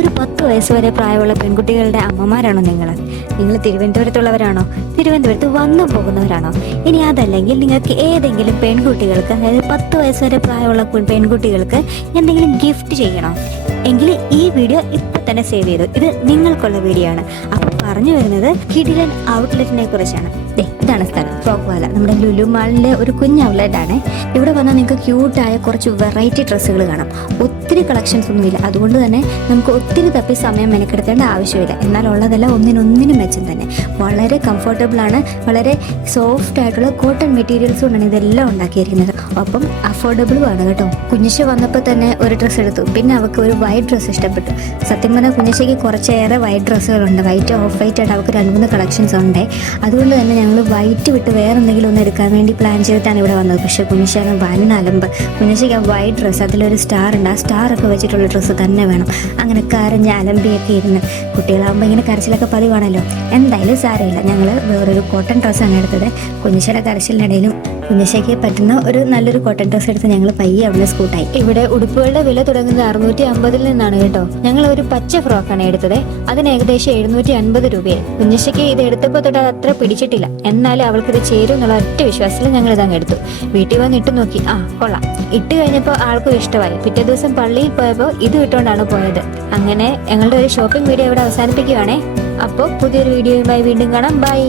ഒരു 10 വയസ്സ് വരെ പ്രായമുള്ള പെൺകുട്ടികളുടെ അമ്മമാരാണോ നിങ്ങൾ തിരുവനന്തപുരത്തുള്ളവരാണോ? തിരുവനന്തപുരത്ത് വന്നു പോകുന്നവരാണോ? ഇനി അതല്ലെങ്കിൽ നിങ്ങൾക്ക് ഏതെങ്കിലും പെൺകുട്ടികൾക്ക്, അതായത് 10 വയസ്സ് വരെ പ്രായമുള്ള പെൺകുട്ടികൾക്ക് എന്തെങ്കിലും ഗിഫ്റ്റ് ചെയ്യണോ? എങ്കിൽ ഈ വീഡിയോ ഇപ്പം തന്നെ സേവ് ചെയ്തു. ഇത് നിങ്ങൾക്കുള്ള വീഡിയോ ആണ്. അപ്പോൾ പറഞ്ഞു വരുന്നത് കിടിലൻ ഔട്ട്ലെറ്റിനെ കുറിച്ചാണ്. ഇതാണ് സ്ഥലം, ഫ്രോക്വാല. നമ്മുടെ ലുലു മാളിലെ ഒരു കുഞ്ഞ് ഔട്ട്ലെറ്റ് ആണ്. ഇവിടെ വന്നാൽ നിങ്ങൾക്ക് ക്യൂട്ടായ കുറച്ച് വെറൈറ്റി ഡ്രസ്സുകൾ കാണാം. ഒത്തിരി കളക്ഷൻസ് ഒന്നുമില്ല, അതുകൊണ്ട് തന്നെ നമുക്ക് ഒത്തിരി തപ്പി സമയം മെനക്കെടുത്തേണ്ട ആവശ്യമില്ല. എന്നാൽ ഉള്ളതെല്ലാം ഒന്നിനൊന്നിനും മെച്ചം തന്നെ. വളരെ കംഫർട്ടബിൾ ആണ്, വളരെ സോഫ്റ്റ് ആയിട്ടുള്ള കോട്ടൺ മെറ്റീരിയൽസ് കൊണ്ടാണ് ഇതെല്ലാം ഉണ്ടാക്കിയിരിക്കുന്നത്. ഒപ്പം അഫോർഡബിളും ആണ് കേട്ടോ. കുഞ്ഞിശ വന്നപ്പോൾ തന്നെ ഒരു ഡ്രസ്സ് എടുത്തു, പിന്നെ അവൾക്ക് ഒരു വൈറ്റ് ഡ്രസ്സ് ഇഷ്ടപ്പെട്ടു. സത്യം പറഞ്ഞാൽ കുഞ്ഞിശയ്ക്ക് കുറച്ചേറെ വൈറ്റ് ഡ്രസ്സുകളുണ്ട്. വൈറ്റ് ഓഫ് വൈറ്റ് ആയിട്ട് അവൾക്ക് 2-3 കളക്ഷൻസ് ഉണ്ട്. അതുകൊണ്ട് തന്നെ ഞങ്ങൾ വൈറ്റ് വിട്ട് വേറെ എന്തെങ്കിലും ഒന്ന് എടുക്കാൻ വേണ്ടി പ്ലാൻ ചെയ്തിട്ടാണ് ഇവിടെ വന്നത്. പക്ഷേ കുഞ്ഞിശാണ് വൻ അലമ്പ്. കുഞ്ഞിശയ്ക്ക് ആ വൈറ്റ് ഡ്രസ്സ്, അതിലൊരു സ്റ്റാർ ഉണ്ട്, ആ സ്റ്റാറൊക്കെ വെച്ചിട്ടുള്ള ഡ്രസ്സ് തന്നെ വേണം. അങ്ങനെ കരഞ്ഞ് അലമ്പിയൊക്കെ ഇരുന്ന്, കുട്ടികളാകുമ്പോൾ ഇങ്ങനെ കരച്ചിലൊക്കെ പതിവാണല്ലോ. എന്തായാലും സാരമില്ല, ഞങ്ങൾ വേറൊരു കോട്ടൺ ഡ്രസ്സാണ് എടുത്തത്. കുഞ്ഞിശയുടെ കരച്ചിലിനിടയിലും കുഞ്ഞിശയ്ക്ക് പറ്റുന്ന ഒരു നല്ലൊരു കോട്ടൺ ഡ്രസ്സ് എടുത്ത് ഞങ്ങൾ പയ്യെ അവിടെ സ്കൂട്ടായി. ഇവിടെ ഉടുപ്പുകളുടെ വില തുടങ്ങുന്നത് 650 നിന്നാണ് കേട്ടോ. ഞങ്ങൾ ഒരു പച്ച ഫ്രോക്കാണ് എടുത്തത്. അതിന് ഏകദേശം 750 രൂപയായി. കുഞ്ഞിശയ്ക്ക് ഇത് എടുത്തപ്പോൾ തൊട്ട് അത്ര പിടിച്ചിട്ടില്ല. എന്നാലും അവൾക്കിത് ചേരും എന്നുള്ള ഒറ്റ വിശ്വാസത്തിൽ ഞങ്ങൾ ഇതങ്ങ് എടുത്തു. വീട്ടിൽ വന്ന് ഇട്ട് നോക്കി, കൊള്ളാം. ഇട്ട് കഴിഞ്ഞപ്പോൾ ആൾക്കും ഇഷ്ടമായി. പിറ്റേ ദിവസം പള്ളിയിൽ പോയപ്പോൾ ഇത് ഇട്ടുകൊണ്ടാണ് പോയത്. അങ്ങനെ ഞങ്ങളുടെ ഒരു ഷോപ്പിംഗ് വീഡിയോ ഇവിടെ അവസാനിപ്പിക്കുകയാണേ. അപ്പോൾ പുതിയൊരു വീഡിയോയുമായി വീണ്ടും കാണാം. ബൈ.